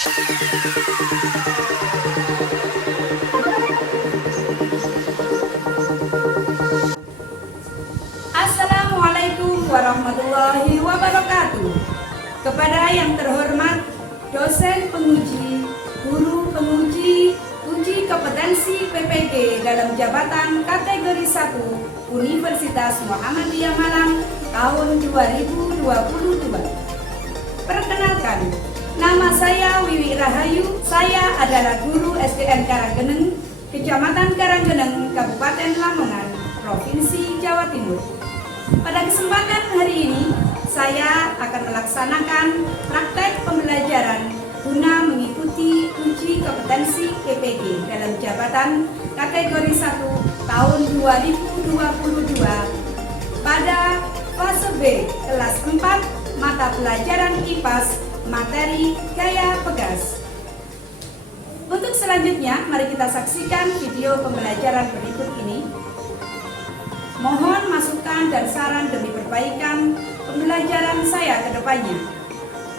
Assalamualaikum warahmatullahi wabarakatuh. Kepada yang terhormat dosen penguji, guru penguji, uji kompetensi PPG dalam jabatan kategori 1 Universitas Muhammadiyah Malang tahun 2022. Perkenalkan, nama saya Wiwi Rahayu. Saya adalah guru SDN Karanggeneng, Kecamatan Karanggeneng, Kabupaten Lamongan, Provinsi Jawa Timur. Pada kesempatan hari ini, saya akan melaksanakan praktek pembelajaran guna mengikuti uji kompetensi PPG dalam jabatan kategori 1 tahun 2022 pada fase B kelas 4 mata pelajaran IPAS materi gaya pegas. Untuk selanjutnya, mari kita saksikan video pembelajaran berikut ini. Mohon masukan dan saran demi perbaikan pembelajaran saya ke depannya.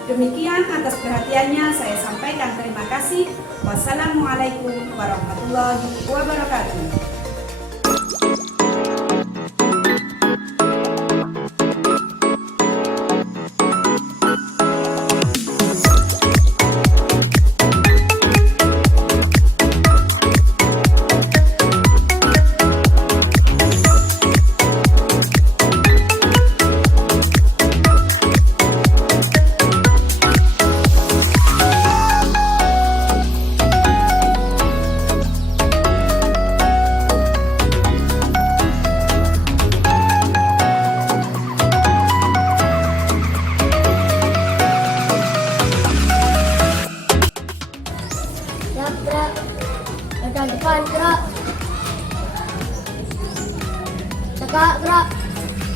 Demikian, atas perhatiannya saya sampaikan terima kasih. Wassalamualaikum warahmatullahi wabarakatuh. Gerak, badan depan gerak, tegak gerak,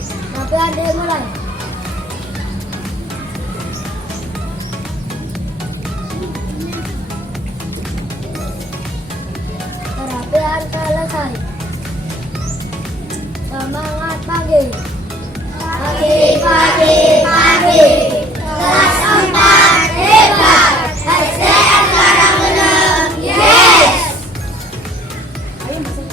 sampai ada mulai. Perapian selesai. Semangat pagi. Pagi, pagi, pagi. Kelas 4 hebat. SDN Karanggeneng. Yes. Ayo masuk.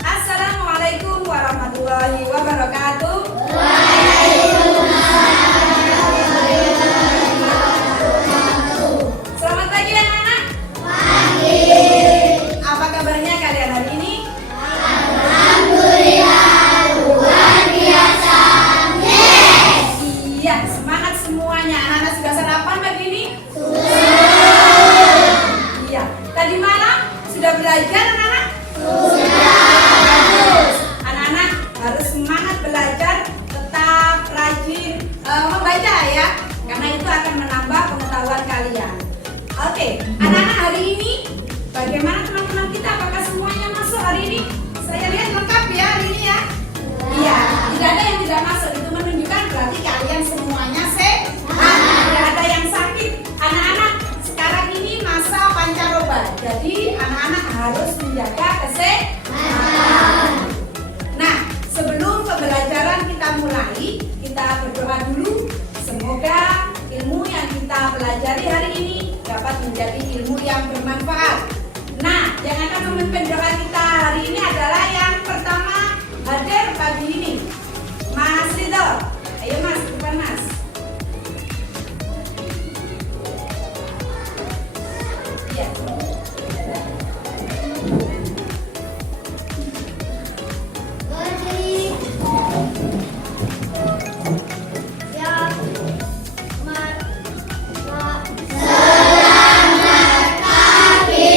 Assalamualaikum warahmatullahi wabarakatuh. Selamat pagi anak-anak. Pagi. Apa kabarnya kalian hari ini? Alhamdulillah luar biasa. Yes. Iya, semangat semuanya. Anak-anak sudah sarapan pagi ini? Sudah. Iya. Tadi malam sudah belajar anak-anak? Anak-anak harus semangat belajar, tetap rajin membaca ya, karena itu akan menambah pengetahuan kalian. Oke, anak-anak hari ini bagaimana teman-teman kita? Apakah semuanya masuk hari ini? Saya lihat lengkap ya hari ini ya. Iya, tidak ada yang tidak masuk. Itu menunjukkan berarti kalian semuanya sehat. Tidak ada yang sakit. Anak-anak, sekarang ini masa pancaroba. Jadi anak-anak harus menjaga kesehatan. Nah, sebelum pembelajaran kita mulai, kita berdoa dulu. Semoga ilmu yang kita pelajari hari ini dapat menjadi ilmu yang bermanfaat. Nah, yang akan memimpin doa kita hari ini adalah yang pertama hadir pagi ini, Mas Ridho. Ayo Mas, depan Mas. Ya. Berdiri. Siap. Selamat pagi.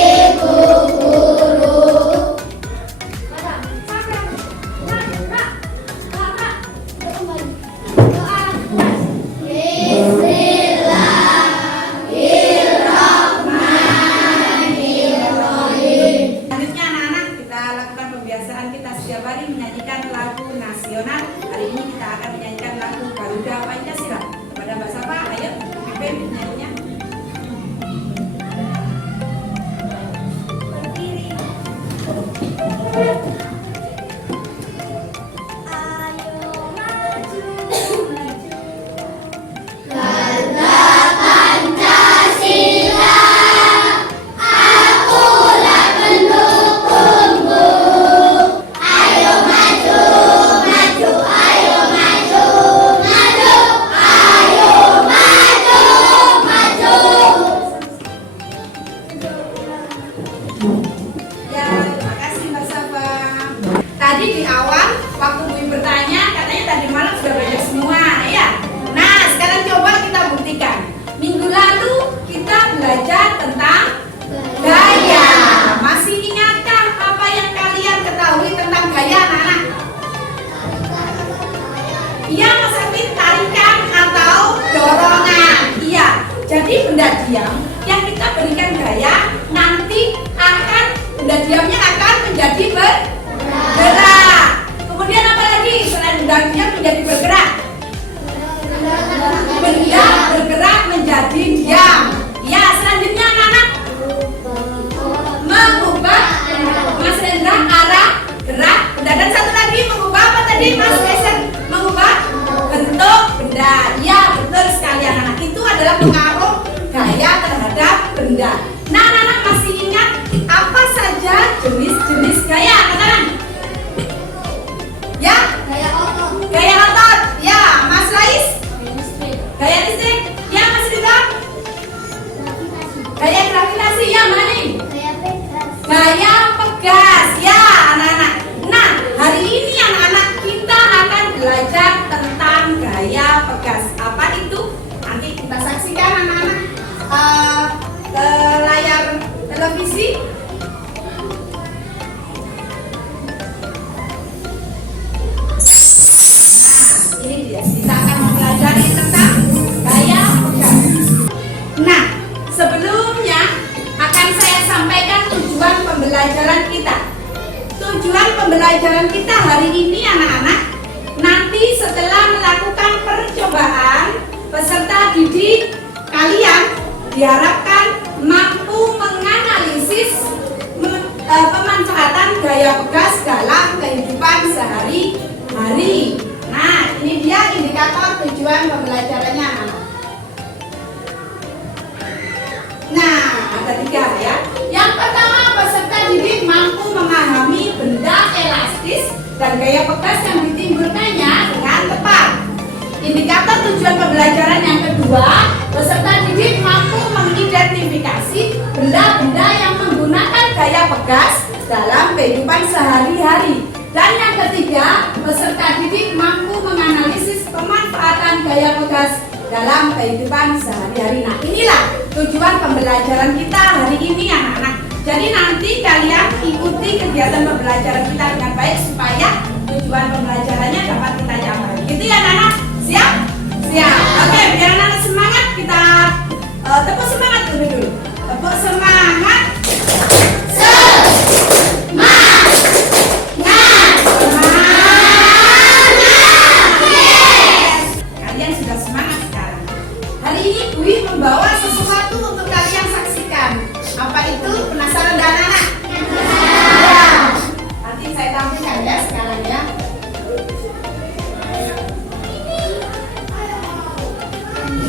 pengaruh gaya terhadap benda. Nah, anak-anak masih ingat apa saja jenis-jenis gaya? Katakan. Ya? Gaya otot. Gaya otot. Ya, Mas Rais? Gaya listrik. Ya, Mas Rida? Gaya gravitasi. Ya, mana nih? Gaya pegas. Gaya pegas. Ya, anak-anak. Nah, hari ini anak-anak kita akan belajar tentang gaya pegas. Apa itu? Nanti kita saksikan anak-anak ke layar televisi. Nah, ini dia. Kita akan mempelajari tentang gaya pegas. Nah, sebelumnya akan saya sampaikan tujuan pembelajaran kita. Tujuan pembelajaran kita hari ini anak-anak, nanti setelah melakukan percobaan, peserta didik kalian diharapkan mampu menganalisis pemanfaatan gaya pegas dalam kehidupan sehari-hari. Nah, ini dia indikator tujuan pembelajarannya anak-anak. Nah, ada 3 ya. Yang pertama, peserta didik mampu memahami benda elastis dan gaya pegas yang ditimbulkannya dengan tepat. Indikator tujuan pembelajaran yang kedua, peserta didik mampu mengidentifikasi benda-benda yang menggunakan gaya pegas dalam kehidupan sehari-hari. Dan yang ketiga, peserta didik mampu menganalisis pemanfaatan gaya pegas dalam kehidupan sehari-hari. Nah, inilah tujuan pembelajaran kita hari ini anak-anak. Jadi nanti kalian ikuti kegiatan pembelajaran kita dengan baik supaya tujuan pembelajarannya dapat kita capai. Gitu ya anak-anak? Siap? Siap. Oke, biar anak-anak semangat kita tepuk semangat dulu. Tepuk semangat. Kalian sudah semangat sekarang. Hari ini Dwi membawa sesuatu untuk kalian saksikan. Apa itu? Penasaran dan anak? Ya. Nanti saya tampilkan ya sekarang ya.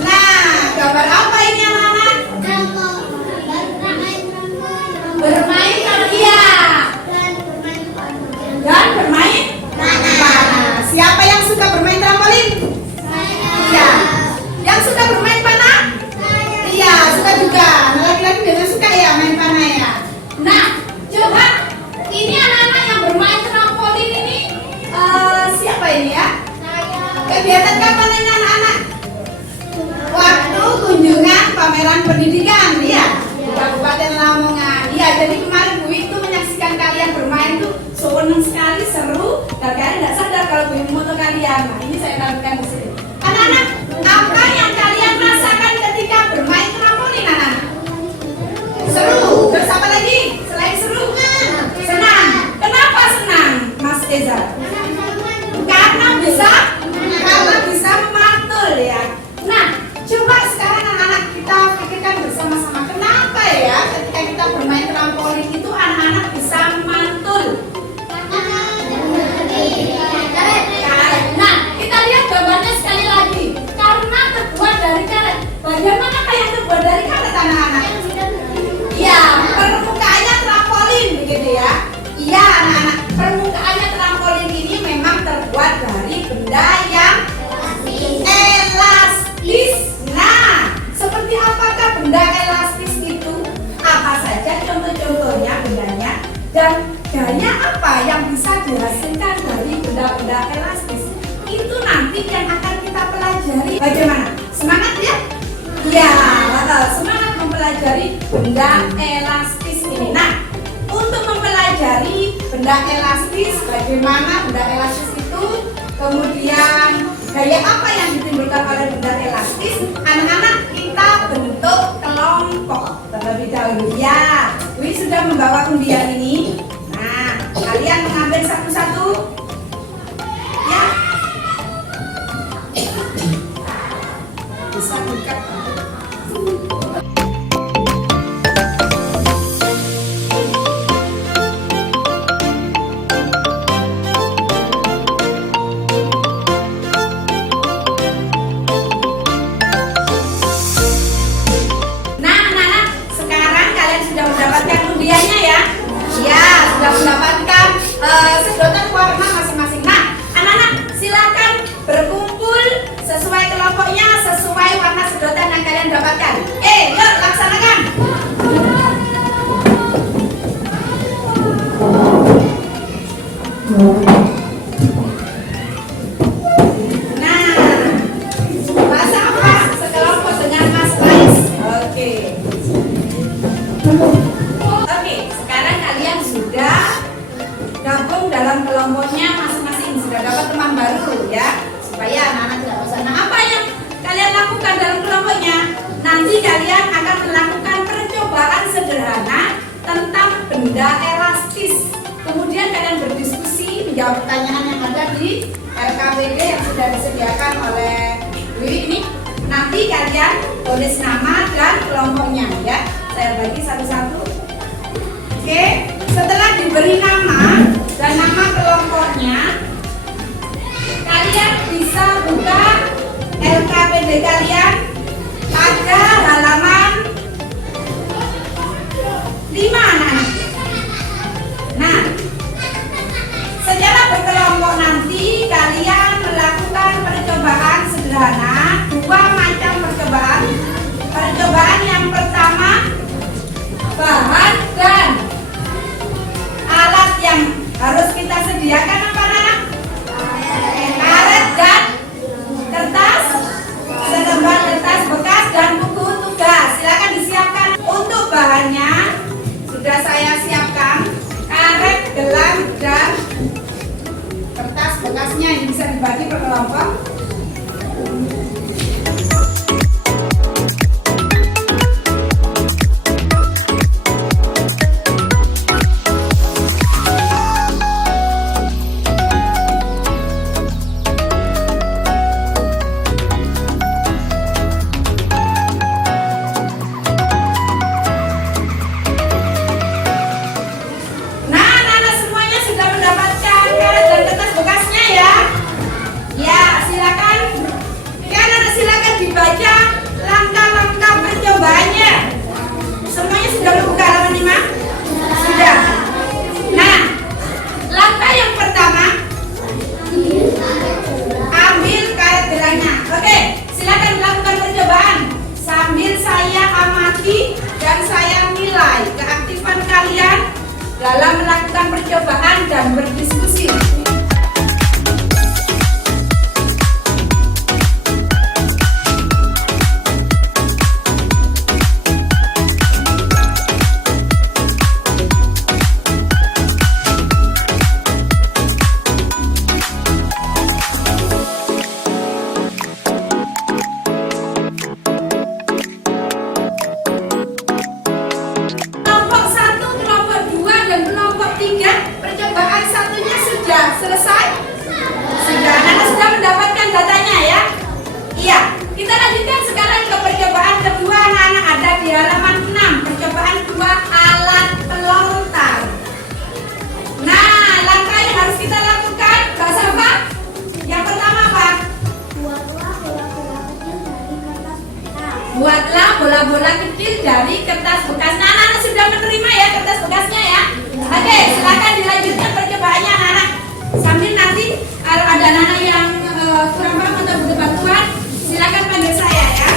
Nah, gambar apa ini anak-anak? Bermain trampolin. Dan bermain panah. Siapa yang suka bermain trampolin? Iya. Yang suka bermain panah? Iya, suka juga. Nah, laki-laki biasanya suka ya main panah ya. Nah, coba ini anak-anak yang bermain trampolin ini siapa ini ya? Kegiatan kapan ini anak-anak? Waktu kunjungan pameran pendidikan, ya, di Kabupaten Lamongan. Iya, jadi kemarin Bu itu menyaksikan kalian bermain tuh seneng sekali, seru. Dan kalian tidak sadar kalau Bu foto kalian. Nah, ini saya tampilkan di sini. Anak-anak, apa yang kalian rasakan ketika bermain trampolin, anak-anak? Seru. Terus apa lagi? Selain seru? Senang. Kenapa senang, Mas Eza? Karena bisa memantul ya. Nah, coba sekarang anak-anak kita pikirkan bersama-sama, kenapa ya ketika kita bermain trampolin itu anak-anak bisa mantul? Nah, kita lihat gambarnya sekali lagi. Karena terbuat dari karet. Bagaimana kayak terbuat dari karet anak-anak? Iya, permukaannya trampolin begitu ya. Iya anak-anak, permukaannya trampolin ini memang terbuat dari benda yang elastis. Nah, seperti apakah benda elastis itu? Apa saja contoh-contohnya bendanya? Dan gaya apa yang bisa dihasilkan dari benda-benda elastis? Itu nanti yang akan kita pelajari. Bagaimana? Semangat ya? Ya, semangat mempelajari benda elastis ini. Nah, untuk mempelajari benda elastis, bagaimana benda elastis itu, kemudian gaya apa yang ditimbulkan oleh benda elastis, anak-anak kita bentuk kelompok terlebih dahulu ya. Dwi sudah membawa undian ini. Nah, kalian mengambil satu-satu ya. Bisa buka. Nanti kalian akan melakukan percobaan sederhana tentang benda elastis. Kemudian kalian berdiskusi menjawab pertanyaan yang ada di RKPD yang sudah disediakan oleh Dwi ini. Nanti kalian tulis nama dan kelompoknya ya. Saya bagi satu-satu. Oke, setelah diberi nama dan nama kelompoknya, kalian bisa buka LKPD kalian pada halaman 5 anak-anak. Nah, secara berkelompok nanti kalian melakukan percobaan sederhana, 2 macam percobaan. Percobaan yang pertama, bahan dan alat yang harus kita sediakan apa anak? Karet dan kertas, selembar kertas bekas dan buku tugas. Silakan disiapkan. Untuk bahannya sudah saya siapkan karet, gelang dan kertas bekasnya yang bisa dibagi per kelompok. Dibaca langkah-langkah percobaannya. Semuanya sudah membuka halaman 5? Sudah. Nah, langkah yang pertama, ambil karet gelangnya. Oke, silakan melakukan percobaan sambil saya amati dan saya nilai keaktifan kalian dalam melakukan percobaan dan berdiskusi. Percobaan satunya sudah selesai? Sudah. Anda sudah mendapatkan datanya ya? Iya. Kita lanjutkan sekarang ke percobaan kedua anak-anak, ada di halaman 6. Percobaan kedua, alat pelontar. Nah, langkah yang harus kita lakukan, Mbak Safa. Yang pertama apa? Buatlah bola-bola kecil dari kertas bekas. Nah, anak-anak sudah menerima ya kertas bekasnya ya? Oke, silakan dilanjutkan percobaannya anak-anak. Sambil nanti kalau ada anak-anak yang kurang paham atau butuh bantuan, silakan panggil saya ya.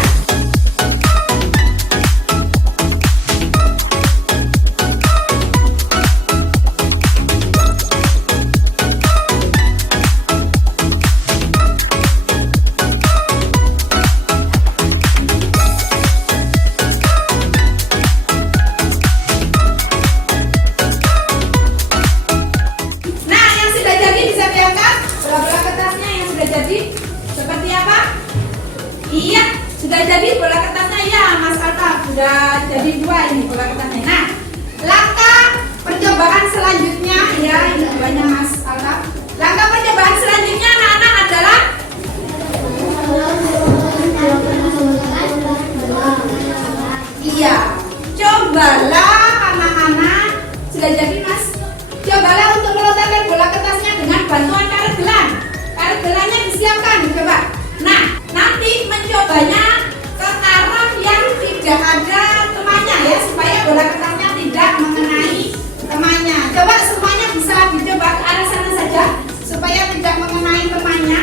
Iya, sudah jadi bola kertasnya ya, Mas Alta. Sudah jadi 2 ini bola kertasnya. Nah, langkah percobaan selanjutnya ya, ini duanya Mas Alta. Langkah percobaan selanjutnya anak-anak adalah iya, cobalah anak-anak. Sudah jadi Mas. Cobalah untuk melontarkan bola kertasnya dengan bantuan karet gelang. Karet gelangnya disiapkan, coba. Nah, nanti mencobanya ke arah yang tidak ada temannya ya, supaya bola kertasnya tidak mengenai temannya. Coba semuanya bisa dicoba ke arah sana saja supaya tidak mengenai temannya.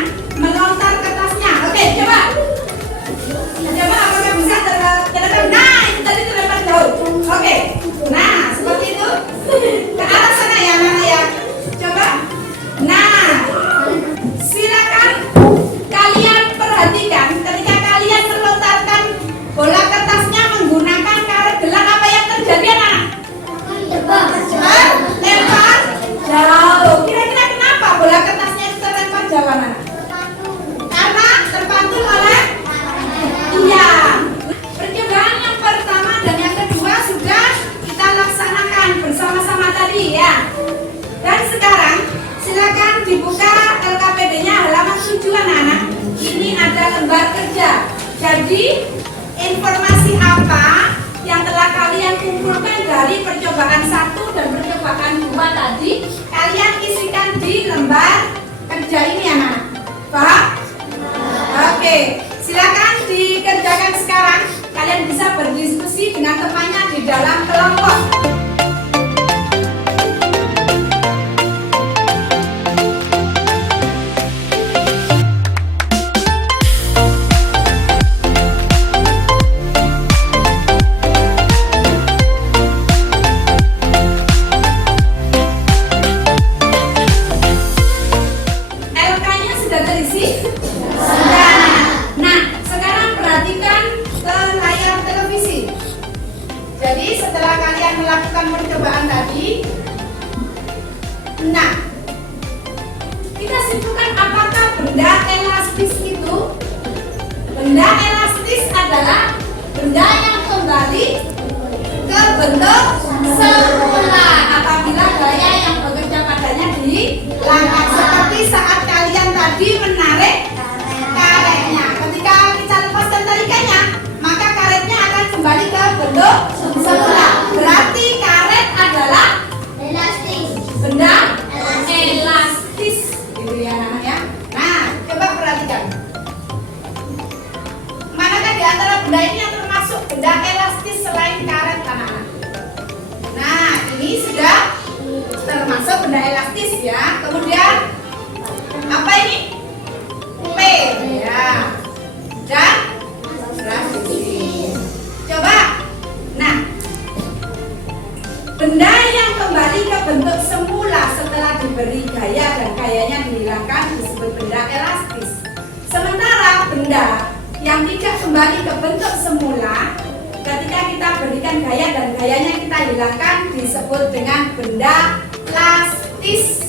Jadi informasi apa yang telah kalian kumpulkan dari percobaan 1 dan percobaan 2 tadi, kalian isikan di lembar kerja ini anak. Paham? Oke, silakan dikerjakan sekarang. Kalian bisa berdiskusi dengan temannya di dalam kelompok. LK-nya sudah terisi? Sudah. Nah, sekarang perhatikan ke layar televisi. Jadi setelah kalian melakukan percobaan tadi, nah, kita simpulkan apakah benda elastis itu? Benda elastis adalah benda yang kembali ke bentuk semula apabila gaya yang bekerja padanya dihilangkan, seperti saat kalian tadi menarik karetnya. Ketika kita lepaskan tarikanya, maka karetnya akan kembali ke bentuk semula. Berarti karet adalah Elastis. benda elastis, gitu ya namanya. Nah, coba perhatikan. Manakah di antara benda ini yang termasuk benda elastis selain karet, anak-anak? Nah, ini sudah termasuk benda elastis ya. Kemudian apa ini? Pil ya. Dan elastis. Coba. Nah, benda yang kembali ke bentuk semula setelah diberi gaya dan gayanya dihilangkan disebut benda elastis. Sementara benda yang tidak kembali ke bentuk semula ketika kita berikan gaya dan gayanya kita hilangkan disebut dengan benda plastis.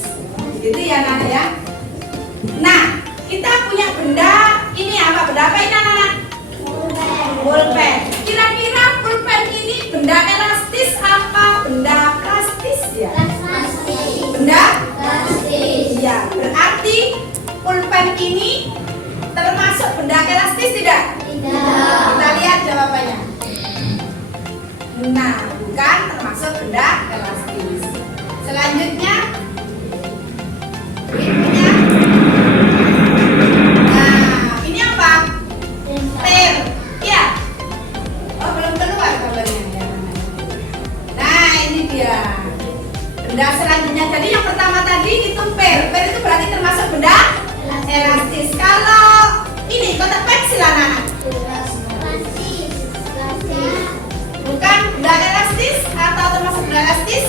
Gitu ya Nana ya. Nah, kita punya benda ini apa? Benda apa ini anak-anak? Pulpen. Kira-kira pulpen ini benda elastis apa benda plastis ya? Elastis. Benda? Elastis. Iya, berarti pulpen ini termasuk benda elastis tidak? Tidak. Kita lihat jawabannya. Nah, bukan termasuk benda elastis. Selanjutnya, berikutnya. Nah, ini apa? Per. Ya. Oh, belum keluar gambarnya ya. Nah, ini dia. Benda selanjutnya. Jadi yang pertama tadi itu per. Per itu berarti termasuk benda elastis. Kalau ini kotak pensil anak-anak. Elastis. Elastis. Bukan benda elastis atau termasuk benda elastis?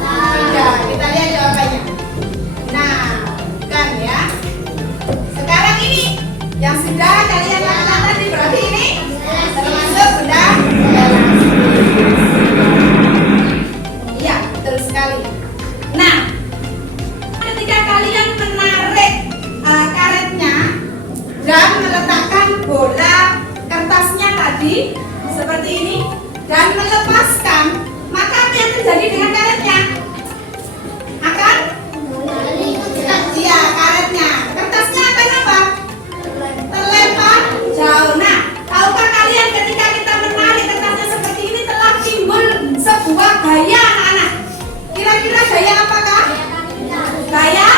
Tidak, kita lihat jawabannya. Nah, bukan ya. Sekarang ini yang sudah kalian lakukan tadi berarti ini termasuk benda elastis. Iya, betul sekali. Nah, ketika kalian menarik karetnya dan meletakkan bola kertasnya tadi seperti ini dan melepaskan, maka apa yang terjadi dengan karetnya? Akan iya, karetnya. Kertasnya akan apa? Terlempar jauh. Nah, tahukah kalian ketika kita menarik kertasnya seperti ini telah timbul sebuah gaya anak-anak. Kira-kira gaya apakah? Gaya?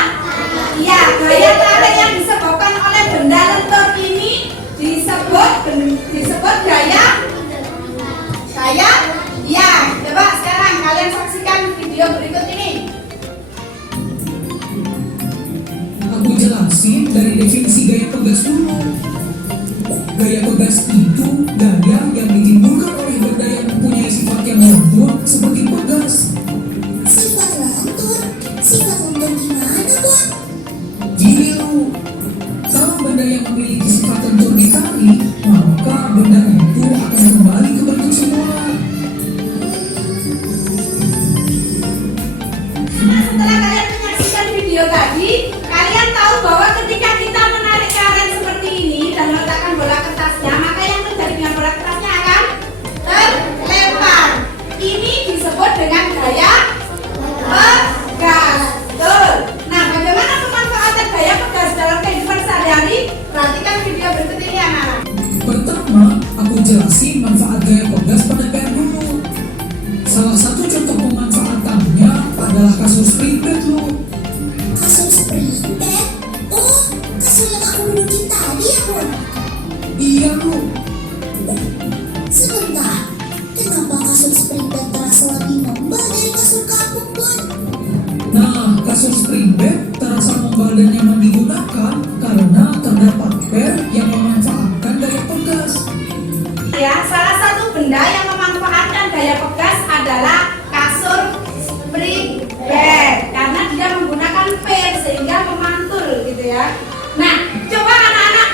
Iya, gaya tarik yang disebabkan oleh benda lentur ini disebut gaya. Ya, coba sekarang kalian saksikan video berikut ini. Aku jelasin dari definisi gaya pegas dulu. Gaya pegas itu gaya yang ditimbulkan oleh benda yang mempunyai sifat yang lentur seperti pegas. Sifat lentur? Sifat lentur gimana, Bu? Gini lu, kalau benda yang memiliki sifat lentur ditarik, maka benda itu akan kembali ke bentuk semula. Nah, setelah kalian menyaksikan video tadi, kalian tahu bahwa ketika kita menarik karet seperti ini dan meletakkan bola kertasnya, maka yang terjadi dengan bola kertasnya akan terlempar. Ini disebut dengan gaya pegas. Betul. Nah, bagaimana pemanfaatan gaya pegas dalam kehidupan sehari-hari? Perhatikan video berikut ini, anak-anak. Pertama, jelasin manfaat gaya pegas pada PR dulu. Salah satu contoh pemanfaatannya adalah kasur spring bed lo. Kasur spring bed? Oh, kasur yang aku dudukin tadi ya, Bun? Iya lo. Sebentar, kenapa kasur spring bed terasa lebih membal dari kasur kapuk, Bun? Nah, kasur spring bed terasa membal dan nyaman digunakan karena terdapat per yang memanfaatkan gaya pegas. Ya, salah satu benda yang memanfaatkan gaya pegas adalah kasur spring bed karena dia menggunakan per sehingga memantul gitu ya. Nah, coba anak-anak,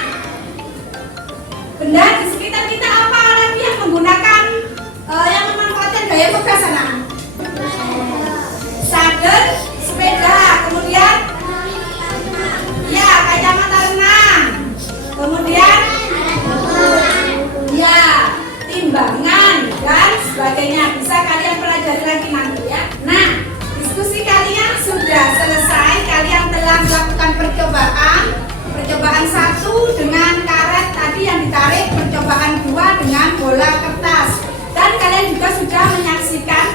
benda di sekitar kita apa lagi yang menggunakan yang memanfaatkan gaya pegas anak-anak? Sadel, sepeda, kemudian ya kacamata renang, kemudian ya timbangan dan sebagainya. Bisa kalian pelajari lagi nanti ya. Nah, diskusi kalian sudah selesai. Kalian telah melakukan percobaan 1 dengan karet tadi yang ditarik, percobaan 2 dengan bola kertas, dan kalian juga sudah menyaksikan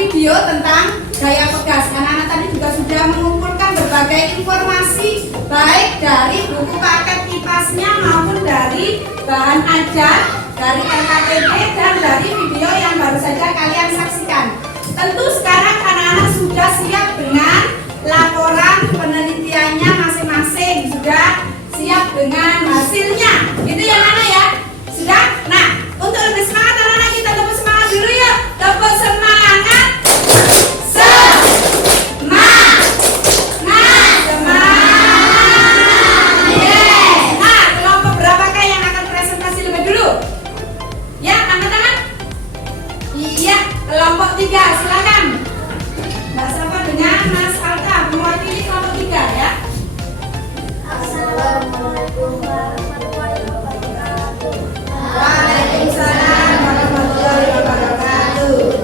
video tentang gaya pegas. Anak-anak tadi juga sudah mengumpulkan berbagai informasi baik dari buku paket kipasnya maupun dari bahan ajar, dari LKTP dan dari video yang baru saja kalian saksikan. Tentu sekarang anak-anak sudah siap dengan laporan penelitiannya masing-masing, sudah siap dengan hasilnya, gitu ya anak-anak ya? Sudah? Nah, untuk lebih semangat anak-anak kita tepuk semangat dulu yuk. Tepuk semangat. Kelompok 3, silakan. Mbak Safa dengan Mas Alta mewakili kelompok 3 ya. Assalamualaikum warahmatullahi wabarakatuh. Waalaikumsalam warahmatullahi wabarakatuh.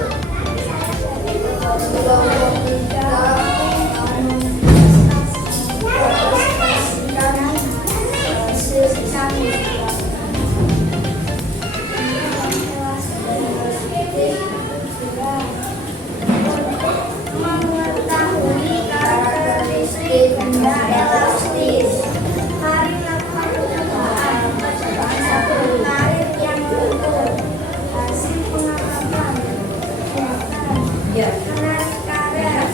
Mengetahui karakteristik benda elastis. Mari lakukan percobaan. Percobaan 1, tarik yang lentur. Hasil pengamatan. Ya. Menarik karet.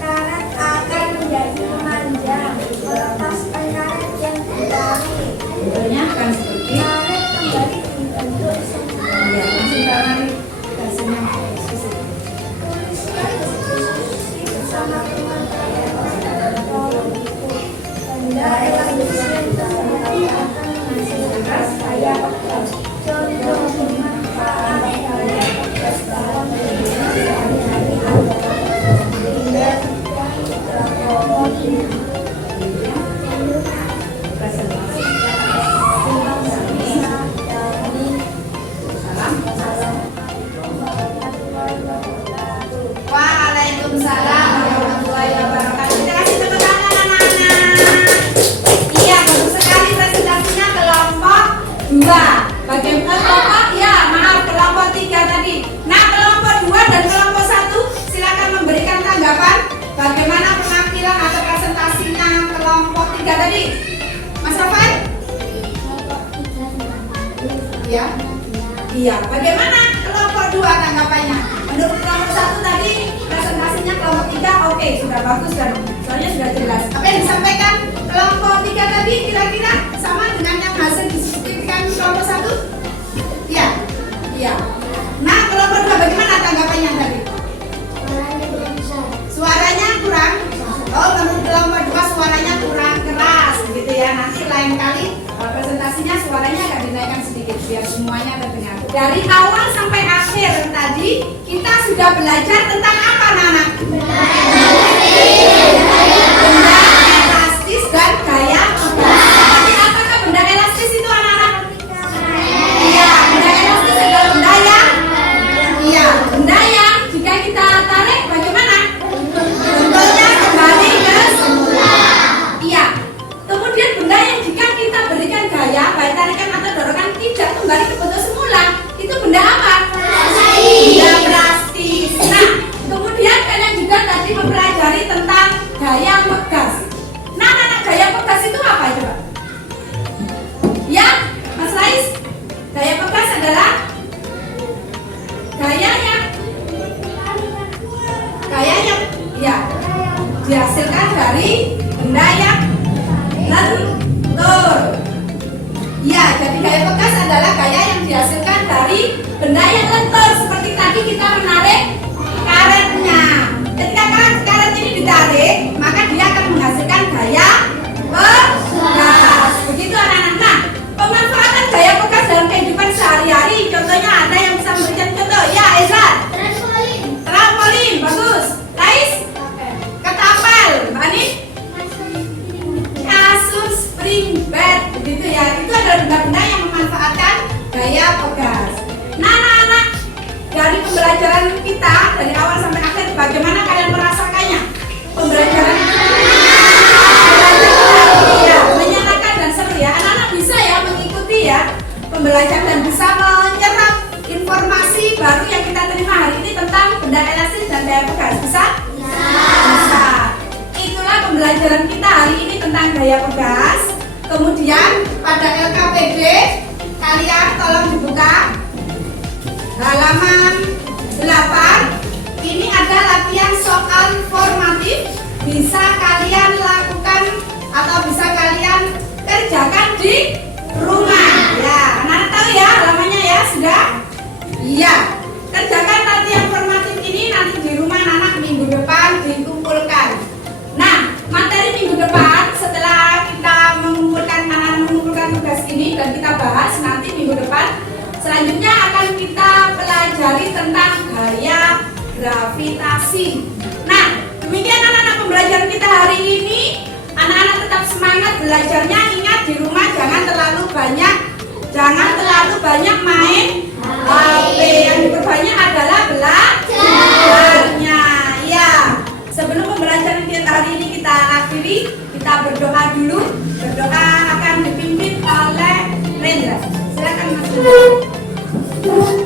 Karet akan menjadi memanjang. Melepaskan karet yang ditarik. Bentuknya akan seperti Karet kembali dibentuk semula. ya, langsung kalian hasilnya sisi. Bersama teman saya benda elastis yang terbagi akan menghasilkan gaya pegas. Contoh manfaat gaya pegas dalam kehidupan sehari-hari adalah hingga yang terkomodir Presentasi. Waalaikumsalam warahmatullahi wabarakatuh. Kita kasih tepuk tangan anak-anak. Iya, bagus sekali presentasinya kelompok 2. Bagaimana kelompok? Ya, maaf kelompok 3 tadi. Nah, kelompok 2 dan kelompok 1 silakan memberikan tanggapan bagaimana penampilan atau presentasinya kelompok 3 tadi. Mas Rafael? Iya. Iya, bagaimana kelompok 2 tanggapannya? Menurut kelompok 1 tadi presentasinya kelompok 3 oke, sudah bagus dan soalnya sudah jelas. Apa yang disampaikan kelompok 3 tadi kira-kira sama dengan yang hasil diskusikan kelompok 1? Iya. Iya. Nah, kelompok 2 bagaimana tanggapannya tadi? Suaranya kurang? Oh, menurut kelompok 2 suaranya kurang keras gitu ya. Nanti lain kali presentasinya suaranya agak dinaikkan sedikit biar semuanya terdengar. Dari awal sampai akhir tadi kita sudah belajar tentang apa, Nana? Benda elastis dan gaya pegas. Tapi apakah benda elastis itu anak-anak? Iya, benda elastis adalah benda yang iya, benda yang jika kita tarik bagaimana? Bentuknya kembali ke semula. Iya. Kemudian benda yang jika kita berikan gaya baik tarikan atau dorongan tidak bisa menyerap informasi baru yang kita terima hari ini tentang benda elastis dan gaya pegas? Bisa? Bisa. Itulah pembelajaran kita hari ini tentang gaya pegas. Kemudian pada LKPD kalian tolong dibuka halaman 8. Ini ada latihan soal formatif, bisa kalian lakukan atau bisa kalian kerjakan di rumah. Ya, anak-anak tahu ya halamannya ya, sudah? Iya. Kerjakan latihan formatif ini nanti di rumah anak minggu depan dikumpulkan. Nah, materi minggu depan setelah kita mengumpulkan tugas ini dan kita bahas nanti minggu depan, selanjutnya akan kita pelajari tentang gaya gravitasi. Nah, demikian anak-anak pembelajaran kita hari ini. Anak-anak tetap semangat belajarnya. Ingat di rumah jangan terlalu banyak main HP. Yang diperbanyak adalah belajarnya. Ya. Sebelum pembelajaran kita hari ini kita akhiri, kita berdoa dulu. Berdoa akan dipimpin oleh Rendra. Silakan Mas Rendra.